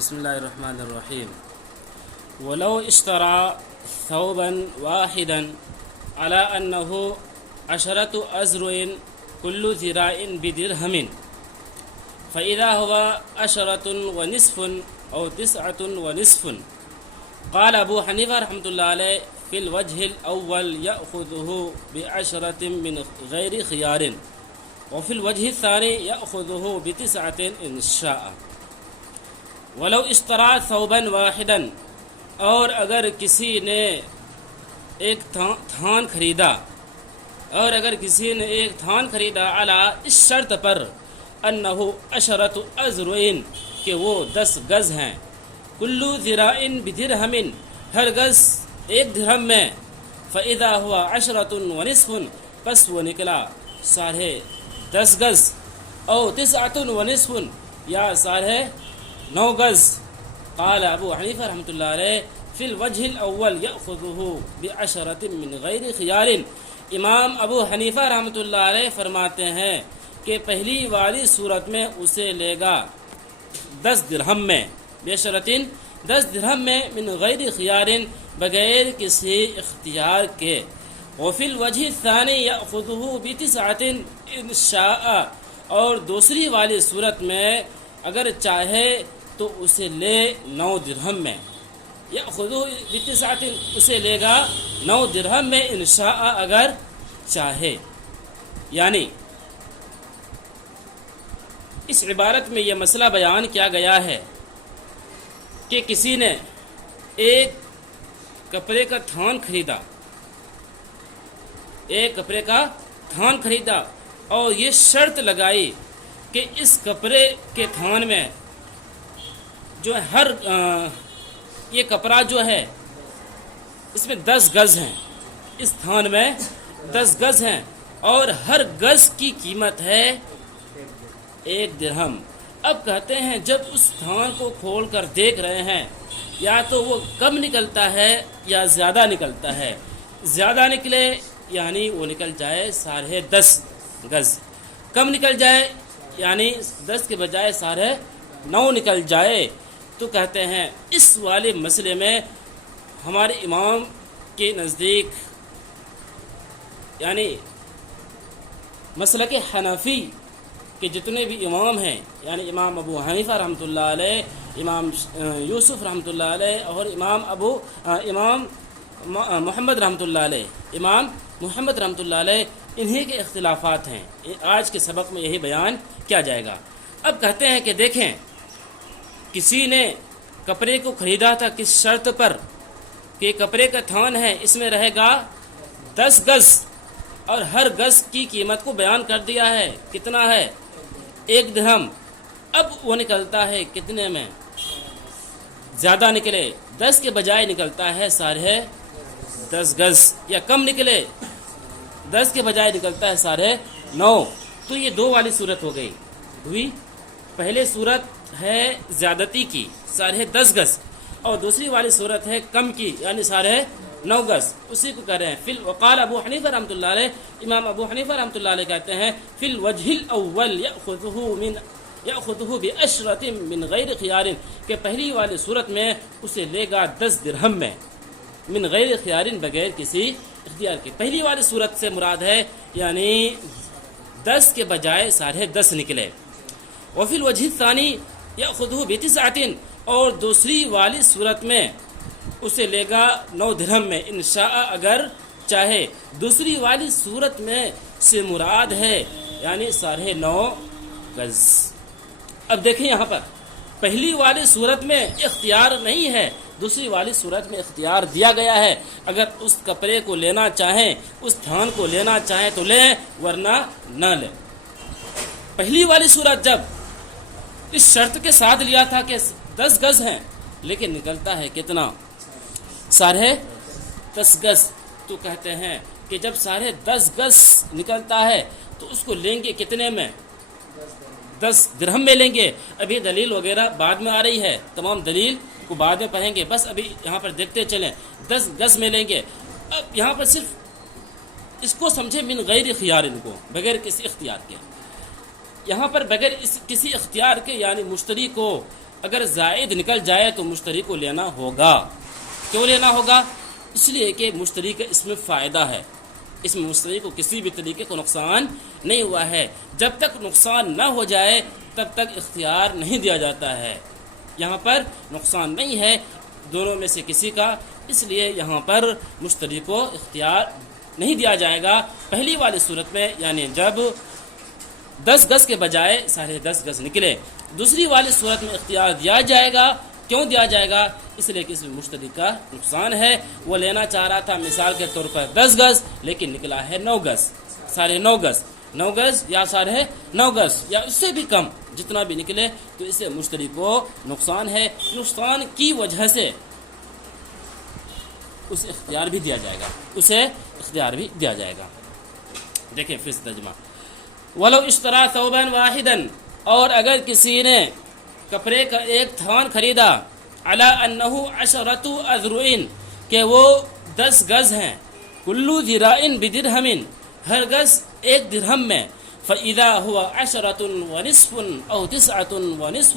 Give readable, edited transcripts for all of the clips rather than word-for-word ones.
بسم الله الرحمن الرحيم. ولو اشترى ثوبا واحدا على أنه 10 أزرع كل ذراع بدرهم فإذا هو 10 ونصف أو 9 ونصف. قال أبو حنيفة رحمة الله عليه في الوجه الأول يأخذه ب10 من غير خيار، وفي الوجه الثاني يأخذه ب9 إن شاء. ولو اشترى ثوبا واحدا، اور اگر کسی نے ایک تھان خریدا، علی اس شرط پر انہو 10 أزرع کہ وہ 10 گز ہیں، کلو ذراع بدرہم ہر گز 1 درہم میں، فإذا ہوا 10 ونصف پس وہ نکلا 10.5 گز، او 9 ونصف یا 9.5 گز. قال ابو حنیفہ رحمۃ اللہ علیہ فی الوجہ الاول یأخذہ ب10 من غیر خیار. امام ابو حنیفہ رحمۃ اللہ علیہ فرماتے ہیں کہ پہلی والی صورت میں اسے لے گا 10 درہم میں، ب10 10 درہم میں، من غیر خیار بغیر کسی اختیار کے. وفی الوجہ الثانی یأخذہ ب9 ان شاء، اور دوسری والی صورت میں اگر چاہے تو اسے لے 9 درہم میں. یأخذہ ب9 اسے لے گا 9 درہم میں انشاء اگر چاہے. یعنی اس عبارت میں یہ مسئلہ بیان کیا گیا ہے کہ کسی نے ایک کپڑے کا تھان خریدا، اور یہ شرط لگائی کہ اس کپڑے کے تھان میں جو ہر یہ کپڑا جو ہے اس میں 10 گز ہیں، اس تھان میں 10 گز ہیں، اور ہر گز کی قیمت ہے 1 درہم. اب کہتے ہیں جب اس تھان کو کھول کر دیکھ رہے ہیں، یا تو وہ کم نکلتا ہے یا زیادہ نکلتا ہے. زیادہ نکلے یعنی وہ نکل جائے 10.5 گز، کم نکل جائے یعنی 10 کے بجائے 9.5 نکل جائے، تو کہتے ہیں اس والے مسئلے میں ہمارے امام کے نزدیک، یعنی مسلک حنفی کے جتنے بھی امام ہیں، یعنی امام ابو حنیفہ رحمۃ اللہ علیہ، امام یوسف رحمۃ اللہ علیہ، اور امام محمد رحمۃ اللہ علیہ، امام محمد رحمۃ اللہ علیہ، انہی کے اختلافات ہیں. آج کے سبق میں یہی بیان کیا جائے گا. اب کہتے ہیں کہ دیکھیں، کسی نے کپڑے کو خریدا تھا کس شرط پر کہ کپڑے کا تھان ہے، اس میں رہے گا 10 گز، اور ہر گز کی قیمت کو بیان کر دیا ہے. کتنا ہے؟ 1 درہم. اب وہ نکلتا ہے کتنے میں؟ زیادہ نکلے 10 کے بجائے نکلتا ہے 10.5 گز، یا کم نکلے 10 کے بجائے نکلتا ہے 9.5. تو یہ 2 والی صورت ہو گئی ہوئی. پہلے صورت ہے زیادتی کی 10.5 گز، اور دوسری والی صورت ہے کم کی، یعنی 9.5 گز. اسی کو کہہ رہے ہیں وقال ابو حنیفہ رحمۃ اللہ علیہ، امام ابو حنیفہ رحمۃ اللہ علیہ کہتے ہیں فی الوجہ الاول یأخذہ ب10 من غیر خیار، کہ پہلی والی صورت میں اسے لے گا 10 درہم میں، من غیر خیار بغیر کسی اختیار کے. پہلی والی صورت سے مراد ہے یعنی 10 کے بجائے 10.5 نکلے. وفی الوجہ الثانی یأخذہ ب9، اور دوسری والی صورت میں اسے لے گا 9 درہم میں انشاء اگر چاہے. دوسری والی صورت میں سے مراد ہے یعنی 9.5 گز. اب دیکھیں یہاں پر پہلی والی صورت میں اختیار نہیں ہے، دوسری والی صورت میں اختیار دیا گیا ہے. اگر اس کپڑے کو لینا چاہیں، اس تھان کو لینا چاہیں تو لیں، ورنہ نہ لیں. پہلی والی صورت جب اس شرط کے ساتھ لیا تھا کہ 10 گز ہیں، لیکن نکلتا ہے کتنا؟ 10.5 گز. تو کہتے ہیں کہ جب 10.5 گز نکلتا ہے تو اس کو لیں گے کتنے میں؟ 10 درہم میں لیں گے. ابھی دلیل وغیرہ بعد میں آ رہی ہے، تمام دلیل کو بعد میں پڑھیں گے، بس ابھی یہاں پر دیکھتے چلیں. 10 گز میں لیں گے. اب یہاں پر صرف اس کو سمجھے من غیر خیار، ان کو بغیر کسی اختیار کے. یہاں پر بغیر کسی اختیار کے یعنی مشتری کو اگر زائد نکل جائے تو مشتری کو لینا ہوگا۔ کیوں لینا ہوگا؟ اس لیے کہ مشتری کا اس میں فائدہ ہے، اس میں مشتری کو کسی بھی طریقے کو نقصان نہیں ہوا ہے۔ جب تک نقصان نہ ہو جائے تب تک اختیار نہیں دیا جاتا ہے۔ یہاں پر نقصان نہیں ہے دونوں میں سے کسی کا، اس لیے یہاں پر مشتری کو اختیار نہیں دیا جائے گا۔ پہلی والی صورت میں یعنی جب 10 گز کے بجائے 10.5 گز نکلے، دوسری والی صورت میں اختیار دیا جائے گا۔ کیوں دیا جائے گا؟ اس لیے کہ اس میں مشتری کا نقصان ہے۔ وہ لینا چاہ رہا تھا مثال کے طور پر 10 گز، لیکن نکلا ہے 9 گز، 9.5 گز، 9 گز یا 9.5 گز یا اس سے بھی کم، جتنا بھی نکلے تو اس سے مشتری کو نقصان ہے۔ نقصان کی وجہ سے اسے اختیار بھی دیا جائے گا، اسے اختیار بھی دیا جائے گا۔ دیکھیں پھر سے ترجمہ، وَلَوْ اشْتَرَىٰ ثَوْبًا وَاحِدًا، اور اگر کسی نے کپڑے کا ایک تھان خریدا، عَلَىٰ أَنَّهُ 10 أذرع، کہ وہ 10 گز ہیں، كُلُّ ذِرَاعٍ بِدِرْهَمٍ، ہر گز 1 درہم میں، فَإِذَا هُوَ 10 ونصف أو 9 ونصف،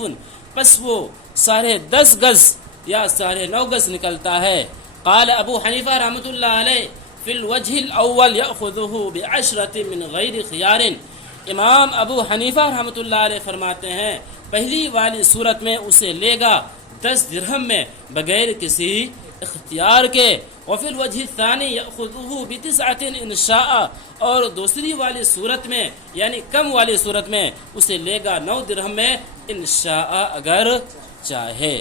پس وہ 10.5 گز یا 9.5 گز نکلتا ہے۔ قال ابو حنیفہ رحمۃ اللہ علیہ فی الوجہ الاول یأخذہ ب10 من غیر خیار، امام ابو حنیفہ رحمۃ اللہ علیہ فرماتے ہیں پہلی والی صورت میں اسے لے گا 10 درہم میں بغیر کسی اختیار کے، وفی الوجہ الثانی یأخذہ ب9 ان شاء، اور دوسری والی صورت میں یعنی کم والی صورت میں اسے لے گا 9 درہم میں ان شاء، اگر چاہے۔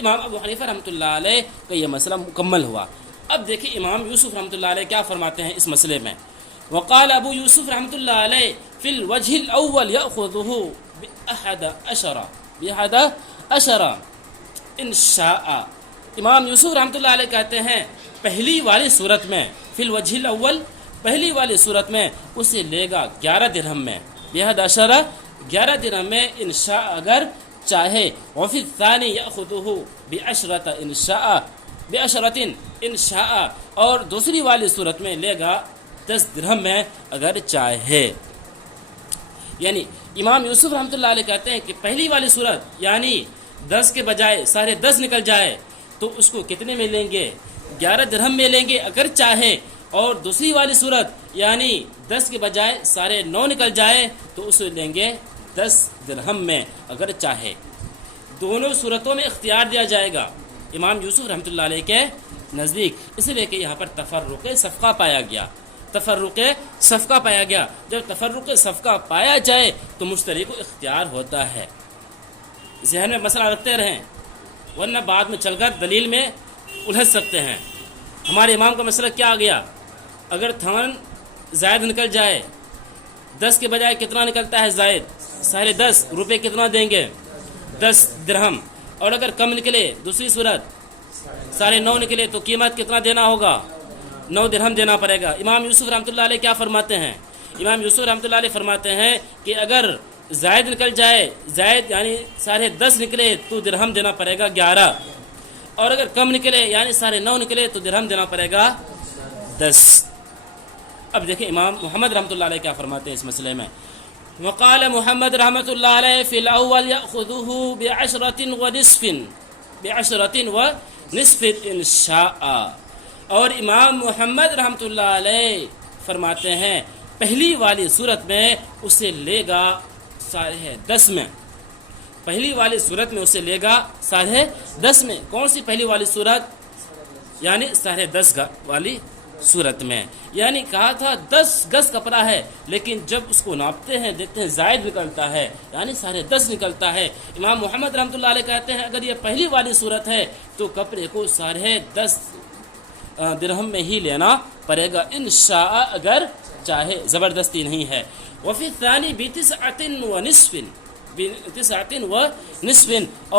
امام ابو حنیفہ رحمۃ اللہ علیہ کا یہ مسئلہ مکمل ہوا۔ اب دیکھیں امام یوسف رحمۃ اللہ علیہ کیا فرماتے ہیں اس مسئلے میں۔ وقال ابو یوسف رحمۃ اللہ علیہ فی الوجہ الاول یأخذہ ب11 ان شاء، امام یوسف رحمۃ اللہ علیہ کہتے ہیں پہلی والی صورت میں، فی الوجہ الاول پہلی والی صورت میں اسے لے گا 11 درہم میں، 11 درہم میں ان شاء اگر چاہے، وفی الثانی یأخذہ ب10 ان شاء، اور دوسری والی صورت میں لے گا 10 درہم میں اگر چاہے۔ یعنی امام یوسف رحمۃ اللہ علیہ کہتے ہیں کہ پہلی والی صورت یعنی 10 کے بجائے 10.5 نکل جائے تو اس کو کتنے میں لیں گے؟ 11 درہم میں لیں گے اگر چاہے، اور دوسری والی صورت یعنی 10 کے بجائے 9.5 نکل جائے تو اسے لیں گے 10 درہم میں اگر چاہے۔ دونوں صورتوں میں اختیار دیا جائے گا امام یوسف رحمۃ اللہ علیہ کے نزدیک، اس لیے کہ یہاں پر تفرق صفقہ پایا گیا، تفرق صفقہ پایا گیا۔ جب تفرق صفقہ پایا جائے تو مشتری کو اختیار ہوتا ہے۔ ذہن میں مسئلہ رکھتے رہیں، ورنہ بعد میں چل کر دلیل میں الجھ سکتے ہیں۔ ہمارے امام کا مسئلہ کیا آ گیا؟ اگر تھان زائد نکل جائے، 10 کے بجائے کتنا نکلتا ہے زائد؟ 10.5 روپے کتنا دیں گے؟ 10 درہم، اور اگر کم نکلے دوسری صورت 9.5 نکلے تو قیمت کتنا دینا ہوگا؟ 9 درہم دینا پڑے گا۔ امام یوسف رحمۃ اللہ علیہ کیا فرماتے ہیں؟ امام یوسف رحمۃ اللہ علیہ فرماتے ہیں کہ اگر زائد نکل جائے، زائد یعنی 10.5 نکلے تو درہم دینا پڑے گا 11، اور اگر کم نکلے یعنی 9.5 نکلے تو درہم دینا پڑے گا 10۔ اب دیکھیں امام محمد رحمۃ اللہ علیہ کیا فرماتے ہیں اس مسئلے میں۔ وقال محمد رحمۃ اللہ علیہ فی الاول یأخذہ ب10 ونصف ان شاء، اور امام محمد رحمۃ اللہ علیہ فرماتے ہیں پہلی والی صورت میں اسے لے گا 10.5 میں، پہلی والی صورت میں اسے لے گا 10.5 میں۔ کون سی پہلی والی صورت؟ یعنی 10.5 والی صورت میں، یعنی کہا تھا 10 گز کپڑا ہے، لیکن جب اس کو ناپتے ہیں دیکھتے ہیں زائد نکلتا ہے، یعنی 10.5 نکلتا ہے۔ امام محمد رحمۃ اللہ علیہ کہتے ہیں اگر یہ پہلی والی صورت ہے تو کپڑے کو 10.5 درہم میں ہی لینا پڑے گا انشاء، اگر چاہے، زبردستی نہیں ہے۔ وفی الثانی ب9 ونصف،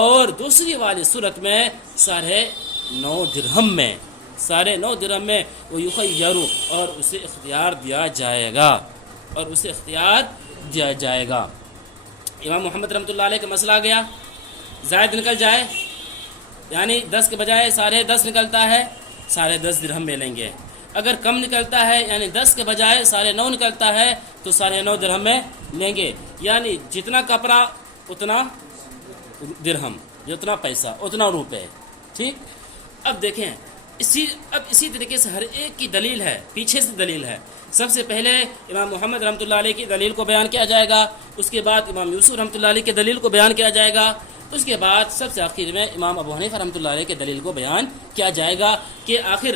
اور دوسری والی صورت میں 9.5 درہم میں، 9.5 درہم میں وہ یخیر، اور اسے اختیار دیا جائے گا، اور اسے اختیار دیا جائے گا۔ امام محمد رحمۃ اللہ علیہ کا مسئلہ آ گیا، زائد نکل جائے یعنی 10 کے بجائے 10.5 نکلتا ہے، 10.5 درہم میں لیں گے۔ اگر کم نکلتا ہے یعنی 10 کے بجائے 9.5 نکلتا ہے تو 9.5 درہم میں لیں گے، یعنی جتنا کپڑا اتنا درہم، جتنا پیسہ اتنا روپے. ٹھیک. اب دیکھیں اسی طریقے سے ہر ایک کی دلیل ہے، پیچھے سے دلیل ہے. سب سے پہلے امام محمد رحمۃ اللہ علیہ کی دلیل کو بیان کیا جائے گا، اس کے بعد امام یوسف رحمۃ اللہ علیہ کی دلیل کو بیان کیا جائے گا، اس کے بعد سب سے آخر میں امام ابو حنیفہ رحمۃ اللہ علیہ کی دلیل کو بیان کیا جائے گا کہ آخر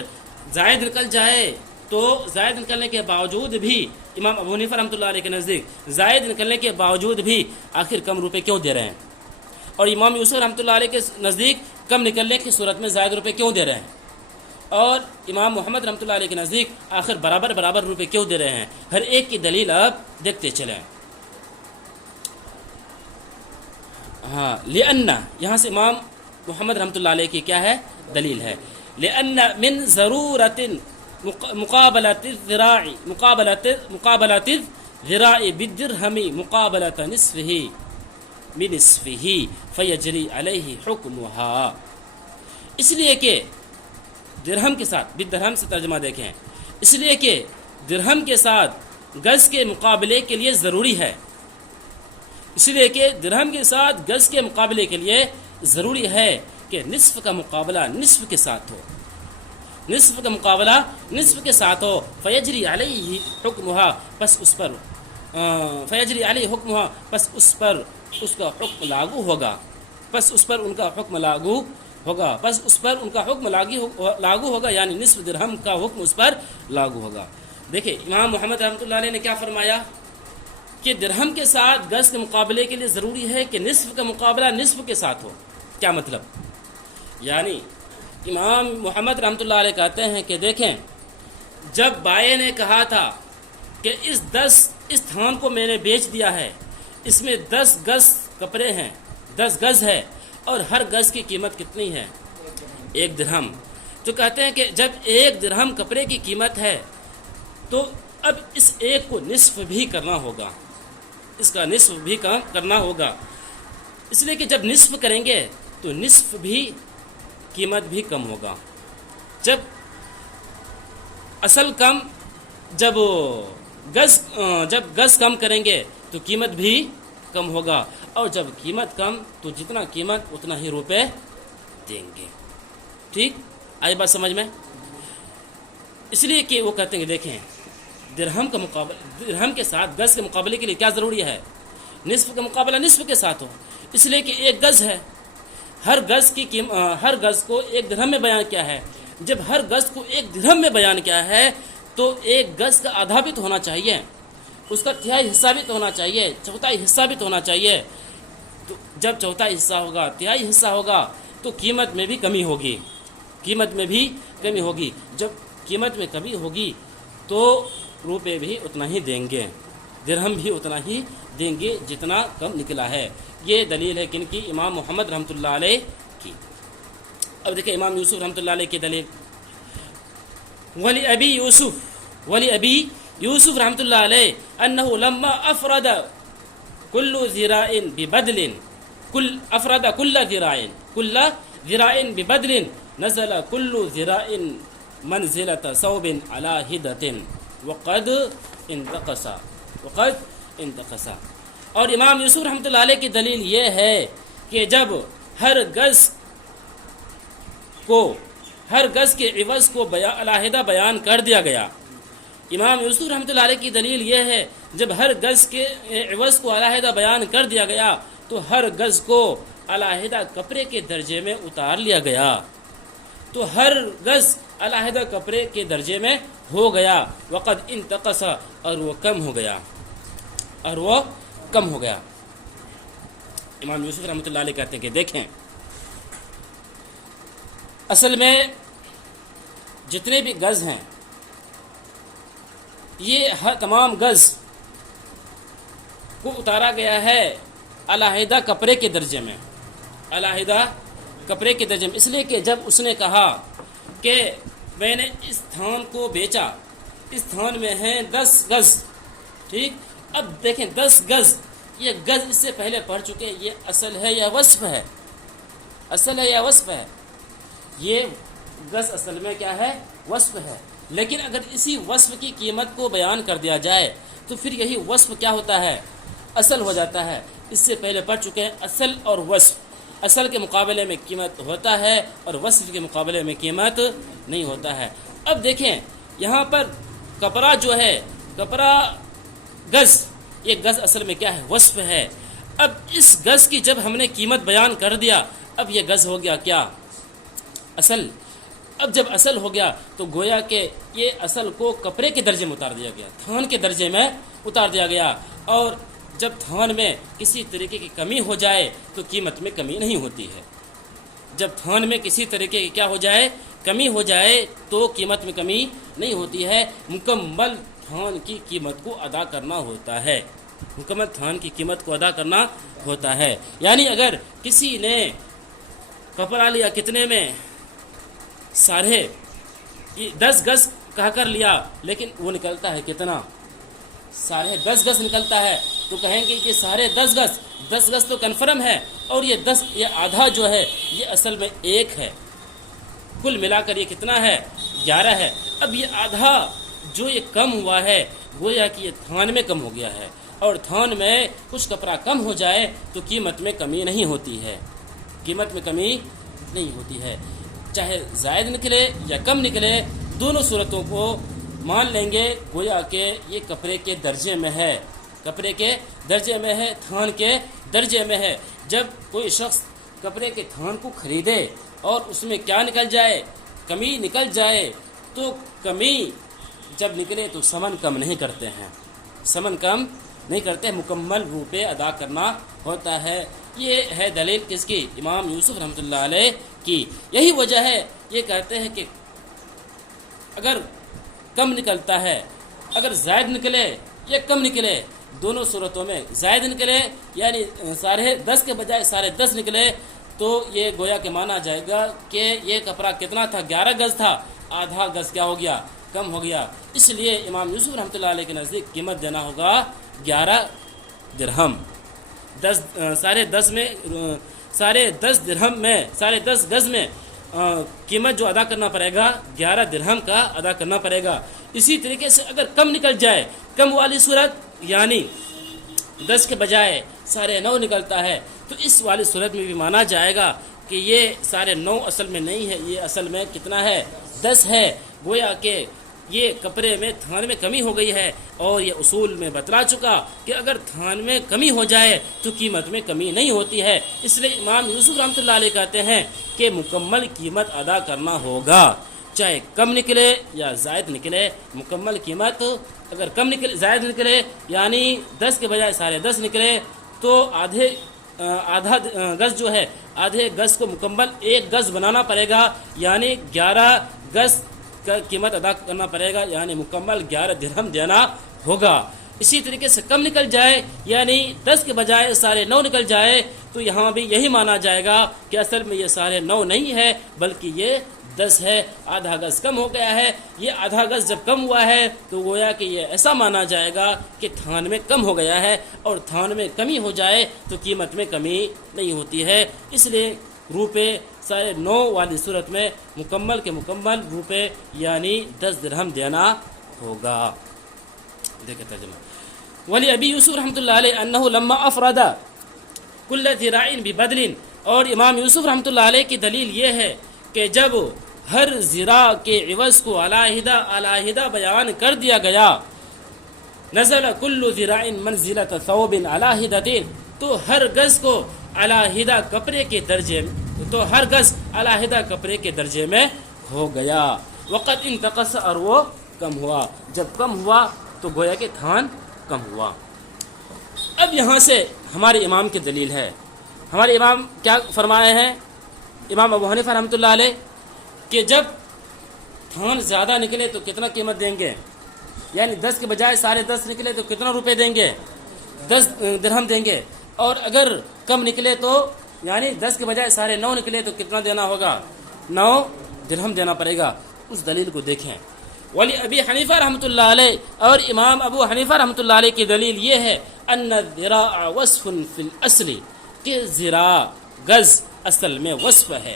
زائد نکل جائے تو زائد نکلنے کے باوجود بھی امام ابو حنیفہ رحمۃ اللہ علیہ کے نزدیک زائد نکلنے کے باوجود بھی آخر کم روپے کیوں دے رہے ہیں، اور امام یوسف رحمۃ اللہ علیہ کے نزدیک کم نکلنے کی صورت میں زائد روپے کیوں دے رہے ہیں، اور امام محمد رحمۃ اللہ علیہ کے نزدیک آخر برابر روپے کیوں دے رہے ہیں. ہر ایک کی دلیل آپ دیکھتے چلیں. ہاں لأن یہاں سے امام محمد رحمۃ اللہ علیہ کی کیا ہے دلیل ہے. لأن من ضرورت مقابلۃ الذراع بالدرہم مقابلۃ نصفہ بنصفہ فیجری علیہ حکمہا. اس لیے کہ درہم کے ساتھ، بالدرہم سے ترجمہ دیکھیں، اس لیے کہ درہم کے ساتھ گز کے مقابلے کے لیے ضروری ہے، اس لیے کہ درہم کے ساتھ گز کے مقابلے کے لیے ضروری ہے کہ نصف کا مقابلہ نصف کے ساتھ ہو، نصف کا مقابلہ نصف کے ساتھ ہو. فیجری علیہ حکمہا، پس اس پر فیجری علیہ حکمہا، پس اس پر اس کا حکم لاگو ہوگا، پس اس پر ان کا حکم لاگو ہوگا، پس اس پر ان کا حکم لاگو ہوگا، یعنی نصف درہم کا حکم اس پر لاگو ہوگا. دیکھیں امام محمد رحمۃ اللہ علیہ نے کیا فرمایا کہ درہم کے ساتھ گز کے مقابلے کے لیے ضروری ہے کہ نصف کا مقابلہ نصف کے ساتھ ہو. کیا مطلب؟ یعنی امام محمد رحمۃ اللہ علیہ کہتے ہیں کہ دیکھیں جب بائے نے کہا تھا کہ اس تھان کو میں نے بیچ دیا ہے، اس میں 10 گز کپڑے ہیں، 10 گز ہے، اور ہر گز کی قیمت کتنی ہے؟ 1 درہم. تو کہتے ہیں کہ جب 1 درہم کپڑے کی قیمت ہے تو اب اس ایک کو نصف بھی کرنا ہوگا، اس کا نصف بھی کرنا ہوگا. اس لیے کہ جب نصف کریں گے تو نصف بھی قیمت بھی کم ہوگا. جب اصل کم، جب گز کم کریں گے تو قیمت بھی کم ہوگا، اور جب قیمت کم تو جتنا قیمت اتنا ہی روپے دیں گے. ٹھیک آئی بات سمجھ میں؟ اس لیے کہ وہ کہتے ہیں کہ دیکھیں درہم کے ساتھ گز کے مقابلے کے لیے کیا ضروری ہے؟ نصف کا مقابلہ نصف کے ساتھ ہو. اس لیے کہ 1 گز ہے، ہر گز کو 1 درہم میں بیان کیا ہے. جب ہر گز کو 1 درہم میں بیان کیا ہے تو 1 گز کا آدھا بھی تو ہونا چاہیے، اس کا تہائی حصہ بھی تو ہونا چاہیے، چوتھائی حصہ بھی تو ہونا چاہیے. تو جب چوتھائی حصہ ہوگا، تہائی حصہ ہوگا تو قیمت میں بھی کمی ہوگی، قیمت میں بھی کمی ہوگی. جب قیمت میں کمی ہوگی تو روپے بھی اتنا ہی دیں گے، درہم بھی اتنا ہی دیں گے جتنا کم نکلا ہے. یہ دلیل ہے کن کی؟ امام محمد رحمۃ اللہ علیہ کی. اب دیکھیں امام یوسف رحمۃ اللہ علیہ کی دلیل. ولی ابی یوسف رحمۃ اللہ علیہ انه لما افرد كل ذراع ببدل افرد كل ذراع ببدل نزل كل ذراع منزلة ثوب على هدة وقد انتقص. اور امام یوسف رحمۃ اللہ علیہ کی دلیل یہ ہے کہ جب ہر گز کے عوض کو علیحدہ بیان کر دیا گیا. امام یوسف رحمۃ اللہ علیہ کی دلیل یہ ہے جب ہر گز کے عوض کو علیحدہ بیان کر دیا گیا تو ہر گز کو علیحدہ کپڑے کے درجے میں اتار لیا گیا، تو ہر گز علیحدہ کپڑے کے درجے میں ہو گیا. وقد انتقص، اور وہ کم ہو گیا. امام یوسف رحمۃ اللہ علیہ کہتے ہیں کہ دیکھیں اصل میں جتنے بھی گز ہیں یہ تمام گز کو اتارا گیا ہے علیحدہ کپڑے کے درجے میں، علیحدہ کپڑے کے درجے میں. اس لیے کہ جب اس نے کہا کہ میں نے اس تھان کو بیچا، اس تھان میں ہیں 10 گز. ٹھیک، اب دیکھیں 10 گز، یہ گز اس سے پہلے پڑھ چکے، یہ اصل ہے یا وصف ہے؟ اصل ہے یا وصف ہے؟ یہ گز اصل میں کیا ہے؟ وصف ہے. لیکن اگر اسی وصف کی قیمت کو بیان کر دیا جائے تو پھر یہی وصف کیا ہوتا ہے؟ اصل ہو جاتا ہے. اس سے پہلے پڑھ چکے ہیں اصل اور وصف. اصل کے مقابلے میں قیمت ہوتا ہے اور وصف کے مقابلے میں قیمت نہیں ہوتا ہے۔ اب دیکھیں یہاں پر کپڑا جو ہے، کپڑا گز، یہ گز اصل میں کیا ہے؟ وصف ہے۔ اب اس گز کی جب ہم نے قیمت بیان کر دیا، اب یہ گز ہو گیا کیا؟ اصل۔ اب جب اصل ہو گیا تو گویا کہ یہ اصل کو کپڑے کے درجے میں اتار دیا گیا، تھان کے درجے میں اتار دیا گیا، اور جب تھان میں کسی طریقے کی کمی ہو جائے تو قیمت میں کمی نہیں ہوتی ہے۔ جب تھان میں کسی طریقے کی کیا ہو جائے؟ کمی ہو جائے تو قیمت میں کمی نہیں ہوتی ہے، مکمل تھان کی قیمت کو ادا کرنا ہوتا ہے، مکمل تھان کی قیمت کو ادا کرنا ہوتا ہے۔ یعنی اگر کسی نے کپڑا لیا کتنے میں؟ 10.5 گز کہہ کر لیا، لیکن وہ نکلتا ہے کتنا؟ 10.5 گز نکلتا ہے، تو کہیں گے کہ 10.5 گز، 10 گز تو کنفرم ہے، اور یہ آدھا جو ہے یہ اصل میں 1 ہے، کل ملا کر یہ کتنا ہے؟ 11 ہے۔ اب یہ آدھا جو یہ کم ہوا ہے گویا کہ یہ تھان میں کم ہو گیا ہے، اور تھان میں کچھ کپڑا کم ہو جائے تو قیمت میں کمی نہیں ہوتی ہے، قیمت میں کمی نہیں ہوتی ہے، چاہے زائد نکلے یا کم نکلے، دونوں صورتوں کو مان لیں گے گویا کہ یہ کپڑے کے درجے میں ہے، کپڑے کے درجے میں ہے، تھان کے درجے میں ہے۔ جب کوئی شخص کپڑے کے تھان کو خریدے اور اس میں کیا نکل جائے؟ کمی نکل جائے، تو کمی جب نکلے تو ثمن کم نہیں کرتے ہیں، ثمن کم نہیں کرتے، مکمل روپے ادا کرنا ہوتا ہے۔ یہ ہے دلیل کس کی؟ امام یوسف رحمۃ اللہ علیہ کی۔ یہی وجہ ہے یہ کہتے ہیں کہ اگر کم نکلتا ہے، اگر زائد نکلے یا کم نکلے، دونوں صورتوں میں زائد نکلے یعنی 10.5 کے بجائے 10.5 نکلے، تو یہ گویا کہ مانا جائے گا کہ یہ کپڑا کتنا تھا؟ 11 گز تھا، آدھا گز کیا ہو گیا؟ کم ہو گیا۔ اس لیے امام یوسف رحمۃ اللہ علیہ کے نزدیک قیمت دینا ہوگا 11 درہم۔ 10.5 میں 10.5 درہم میں 10.5 گز میں قیمت جو ادا کرنا پڑے گا 11 درہم کا ادا کرنا پڑے گا۔ اسی طریقے سے اگر کم نکل جائے، کم والی صورت یعنی 10 کے بجائے 9.5 نکلتا ہے، تو اس والی صورت میں بھی مانا جائے گا کہ یہ 9.5 اصل میں نہیں ہے، یہ اصل میں کتنا ہے؟ 10 ہے۔ گویا کہ یہ کپڑے میں تھان میں کمی ہو گئی ہے، اور یہ اصول میں بتلا چکا کہ اگر تھان میں کمی ہو جائے تو قیمت میں کمی نہیں ہوتی ہے۔ اس لیے امام یوسف رحمۃ اللہ علیہ کہتے ہیں کہ مکمل قیمت ادا کرنا ہوگا، چاہے کم نکلے یا زائد نکلے، مکمل قیمت اگر کم نکلے زائد نکلے یعنی 10 کے بجائے 10.5 نکلے، تو آدھا گز جو ہے، آدھے گز کو مکمل 1 گز بنانا پڑے گا، یعنی 11 گز کا قیمت ادا کرنا پڑے گا، یعنی مکمل 11 درہم دینا ہوگا۔ اسی طریقے سے کم نکل جائے یعنی 10 کے بجائے 9.5 نکل جائے، تو یہاں بھی یہی مانا جائے گا کہ اصل میں یہ 9.5 نہیں ہے بلکہ یہ 10 ہے، آدھا گز کم ہو گیا ہے۔ یہ آدھا گز جب کم ہوا ہے تو گویا کہ یہ ایسا مانا جائے گا کہ تھان میں کم ہو گیا ہے، اور تھان میں کمی ہو جائے تو قیمت میں کمی نہیں ہوتی ہے۔ اس لیے روپے 9.5 والی صورت میں مکمل کے مکمل روپے یعنی 10 درہم دینا ہوگا۔ دیکھیں ترجمہ۔ ولی ابی یوسف رحمۃ اللہ علیہ انہ لما افرد کل ذراع ببدل، اور امام یوسف رحمۃ اللہ علیہ کی دلیل یہ ہے کہ جب ہر ذراع کے عوض کو علیحدہ بیان کر دیا گیا، نزل کل ذراع منزلۃ ثوب علیحدۃ، تو ہر گز کو علیحدہ کپڑے کے درجے میں، تو ہر گز علیحدہ کپڑے کے درجے میں ہو گیا۔ وقت انتقص، اور وہ کم ہوا، جب کم ہوا تو گویا کہ تھان کم ہوا۔ اب یہاں سے ہمارے امام کی دلیل ہے۔ ہمارے امام کیا فرمائے ہیں؟ امام ابو حنیفہ رحمۃ اللہ علیہ کہ جب تھان زیادہ نکلے تو کتنا قیمت دیں گے؟ یعنی 10 کے بجائے 10.5 نکلے تو کتنا روپے دیں گے؟ 10 درہم دیں گے، اور اگر کم نکلے تو یعنی 10 کے بجائے 9.5 نکلے تو کتنا دینا ہوگا؟ 9 درہم دینا پڑے گا۔ اس دلیل کو دیکھیں۔ ولی ابی حنیفہ رحمۃ اللہ علیہ اور امام ابو حنیفہ رحمۃ اللہ علیہ کی دلیل یہ ہے ان الذراع وصف فی الاصل، کہ ذراع گز اصل میں وصف ہے۔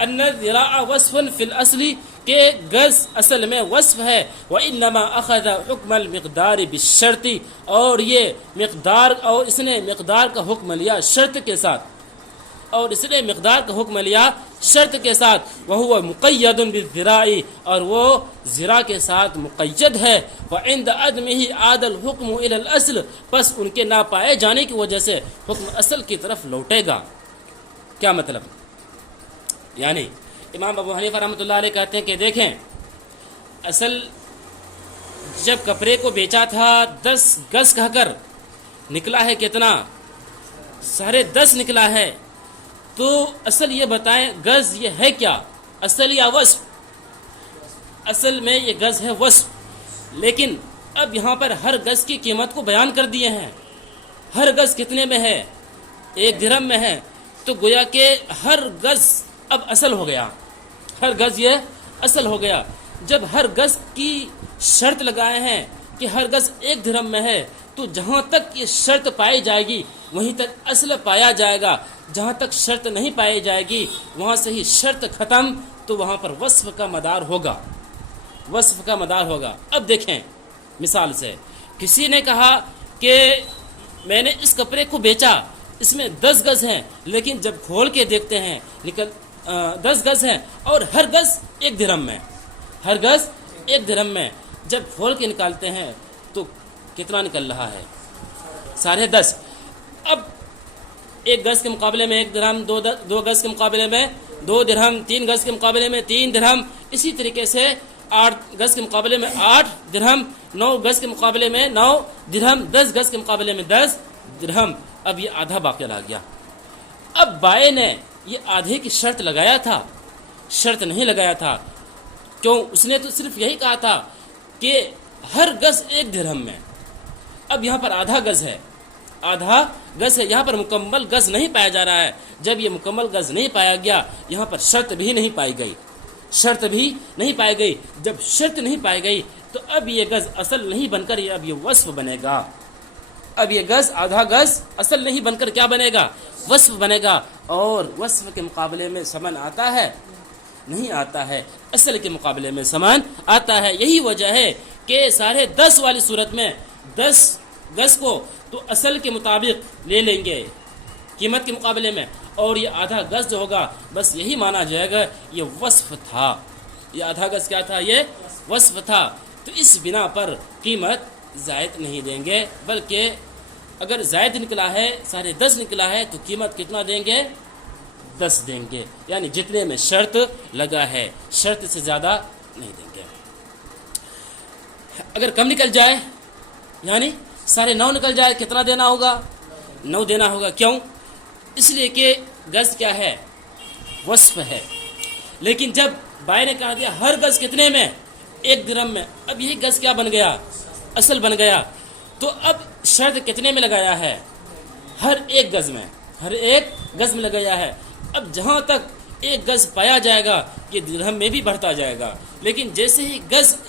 ان الذراع وصف فی الاصل، کہ گز اصل میں وصف ہے۔ وانما اخذ حکم المقدار بالشرط، اور یہ مقدار، اور اس نے مقدار کا حکم لیا شرط کے ساتھ۔ اور اس نے مقدار کا حکم لیا شرط کے ساتھ، وہو مقید بالذراع، اور وہ ذرا کے ساتھ مقید ہے، وعند عدمہ عاد الحکم الی الاصل، پس ان کے نہ پائے جانے کی وجہ سے حکم اصل کی طرف لوٹے گا۔ کیا مطلب؟ یعنی امام ابو حنیفہ رحمۃ اللہ علیہ کہتے ہیں کہ دیکھیں، اصل جب کپڑے کو بیچا تھا 10 گز کہہ کر، نکلا ہے کتنا؟ 10.5 نکلا ہے، تو اصل یہ بتائیں گز یہ ہے کیا، اصل یا وصف؟ اصل میں یہ گز ہے وصف، لیکن اب یہاں پر ہر گز کی قیمت کو بیان کر دیے ہیں۔ ہر گز کتنے میں ہے؟ 1 درہم میں ہے، تو گویا کہ ہر گز اب اصل ہو گیا، ہر گز یہ اصل ہو گیا۔ جب ہر گز کی شرط لگائے ہیں کہ ہر گز 1 درہم میں ہے، تو جہاں تک یہ شرط پائی جائے گی وہیں تک اصل پایا جائے گا، جہاں تک شرط نہیں پائی جائے گی وہاں سے ہی شرط ختم، تو وہاں پر وصف کا مدار ہوگا، وصف کا مدار ہوگا۔ اب دیکھیں مثال سے، کسی نے کہا کہ میں نے اس کپڑے کو بیچا، اس میں 10 گز ہیں، لیکن جب کھول کے دیکھتے ہیں 10 گز ہیں اور ہر گز 1 درہم میں، ہر گز 1 درہم میں، جب کھول کے نکالتے ہیں تو کتنا نکل رہا ہے؟ 10.5۔ اب 1 گز کے مقابلے میں 1 درہم، 2 گز کے مقابلے میں 2 درہم، 3 گز کے مقابلے میں 3 درہم، اسی طریقے سے 8 گز کے مقابلے میں 8 درہم، 9 گز کے مقابلے میں 9 درہم، 10 گز کے مقابلے میں 10 درہم۔ اب یہ آدھا باقی رہ گیا۔ اب بائے نے یہ آدھے کی شرط لگایا تھا؟ شرط نہیں لگایا تھا، کیوں؟ اس نے تو صرف یہی کہا تھا کہ ہر گز 1 درہم میں۔ اب یہاں پر آدھا گز ہے، آدھا گز ہے، یہاں پر مکمل گز نہیں پایا جا رہا ہے۔ جب یہ مکمل گز نہیں پایا گیا، یہاں پر شرط بھی نہیں پائی گئی، شرط بھی نہیں پائی گئی۔ جب شرط نہیں پائی گئی تو اب یہ گز اصل نہیں بن کر اب یہ وصف بنے گا۔ اب یہ گز، آدھا گز اصل نہیں بن کر کیا بنے گا؟ وصف بنے گا۔ اور وصف کے مقابلے میں ثمن آتا ہے؟ نہیں آتا ہے، اصل کے مقابلے میں ثمن آتا ہے۔ یہی وجہ ہے کہ 10.5 والی صورت میں 10 گز کو تو اصل کے مطابق لے لیں گے قیمت کے مقابلے میں، اور یہ آدھا گز جو ہوگا بس یہی مانا جائے گا یہ وصف تھا، یہ آدھا گز کیا تھا؟ یہ وصف تھا۔ تو اس بنا پر قیمت زائد نہیں دیں گے، بلکہ اگر زائد نکلا ہے 10.5 نکلا ہے تو قیمت کتنا دیں گے؟ 10 دیں گے، یعنی جتنے میں شرط لگا ہے، شرط سے زیادہ نہیں دیں گے۔ اگر کم نکل جائے، یعنی 9.5 نکل جائے، کتنا دینا ہوگا؟ 9 دینا ہوگا۔ کیوں؟ اس لیے کہ گز کیا ہے؟ وصف ہے۔ لیکن جب بائے نے کہا دیا ہر گز کتنے میں؟ 1 درہم میں، اب یہ گز کیا بن گیا؟ اصل بن گیا۔ تو اب شرط کتنے میں لگایا ہے؟ ہر 1 گز میں، ہر 1 گز میں لگایا ہے۔ اب جہاں تک 1 گز پایا جائے گا یہ درہم میں بھی بڑھتا جائے گا، لیکن جیسے ہی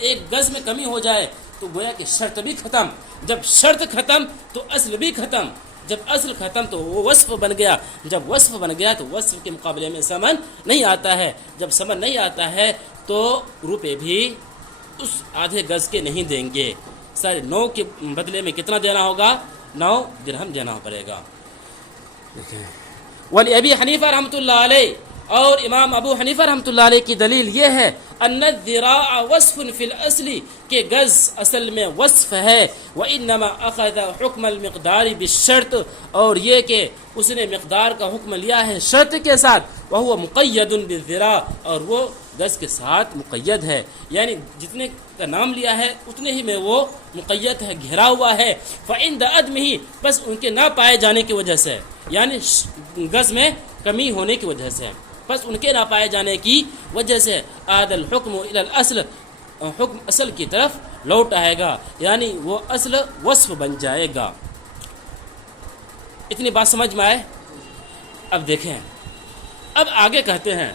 1 گز میں کمی ہو جائے تو گویا کہ شرط بھی ختم۔ جب شرط ختم تو اصل بھی ختم، جب اصل ختم تو وہ وصف بن گیا، جب وصف بن گیا تو وصف کے مقابلے میں ثمن نہیں آتا ہے۔ جب ثمن نہیں آتا ہے تو روپے بھی اس آدھے گز کے نہیں دیں گے۔ 9.5 کے بدلے میں کتنا دینا ہوگا؟ 9 درہم دینا پڑے گا۔ ولی ابی حنیفہ رحمۃ اللہ علیہ، اور امام ابو حنیفہ رحمۃ اللہ علیہ کی دلیل یہ ہے ان الذراع وصف فی الاصل، کہ گز اصل میں وصف ہے، وانما اخذ حکم المقدار بالشرط، اور یہ کہ اس نے مقدار کا حکم لیا ہے شرط کے ساتھ، وهو مقید بالذراع، اور وہ گز کے ساتھ مقید ہے، یعنی جتنے کا نام لیا ہے اتنے ہی میں وہ مقید ہے، گھرا ہوا ہے۔ فعند عدمہ، بس ان کے نہ پائے جانے کی وجہ سے، یعنی گز میں کمی ہونے کی وجہ سے، بس ان کے نہ پائے جانے کی وجہ سے عاد الحکم الی الاصل، حکم اصل کی طرف لوٹ آئے گا، یعنی وہ اصل وصف بن جائے گا۔ اتنی بات سمجھ میں آئے؟ اب دیکھیں، اب آگے کہتے ہیں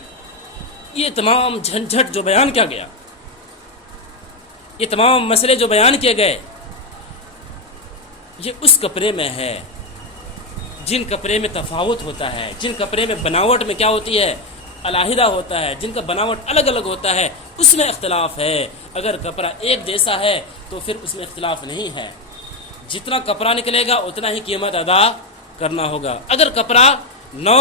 یہ تمام جھنجھٹ جو بیان کیا گیا، یہ تمام مسئلے جو بیان کیے گئے، یہ اس کپڑے میں ہے جن کپڑے میں تفاوت ہوتا ہے، جن کپڑے میں بناوٹ میں کیا ہوتی ہے؟ علیحدہ ہوتا ہے، جن کا بناوٹ الگ الگ ہوتا ہے، اس میں اختلاف ہے۔ اگر کپڑا ایک جیسا ہے تو پھر اس میں اختلاف نہیں ہے، جتنا کپڑا نکلے گا اتنا ہی قیمت ادا کرنا ہوگا۔ اگر کپڑا 9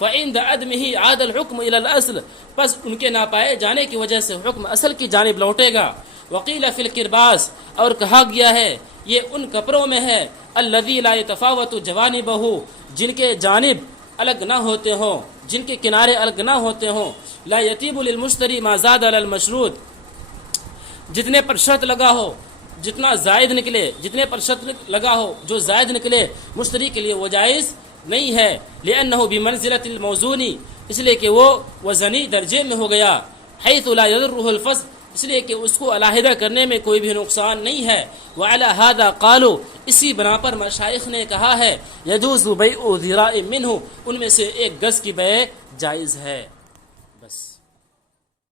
فعند عدمه عاد الحکم الى الاصل، پس ان کے ناپائے جانے کی وجہ سے حکم اصل کی جانب لوٹے گا. وقیل فی الکرباس، اور کہا گیا ہے یہ ان کپڑوں میں ہے الذی لا یتفاوت جوانبہ، جن کے جانب الگ نہ ہوتے ہوں، جن کے کنارے الگ نہ ہوتے ہوں. لا یتیب للمشتری ما زاد علی المشروط، جتنے پر شرط لگا ہو، جتنا زائد نکلے، جتنے پر شرط لگا ہو جو زائد نکلے مشتری کے لیے وہ جائز نہیں ہے. لأنہ بمنزلۃ الموزون، اس لیے کہ وہ وزنی درجے میں ہو گیا. حیث لا یضرہ الفصل، اس لیے کہ اس کو علیحدہ کرنے میں کوئی بھی نقصان نہیں ہے. وعلی ھذا قالوا، اسی بنا پر مشائخ نے کہا ہے یجوز بیع ذراء منہ، ان میں سے ایک گز کی بیع جائز ہے.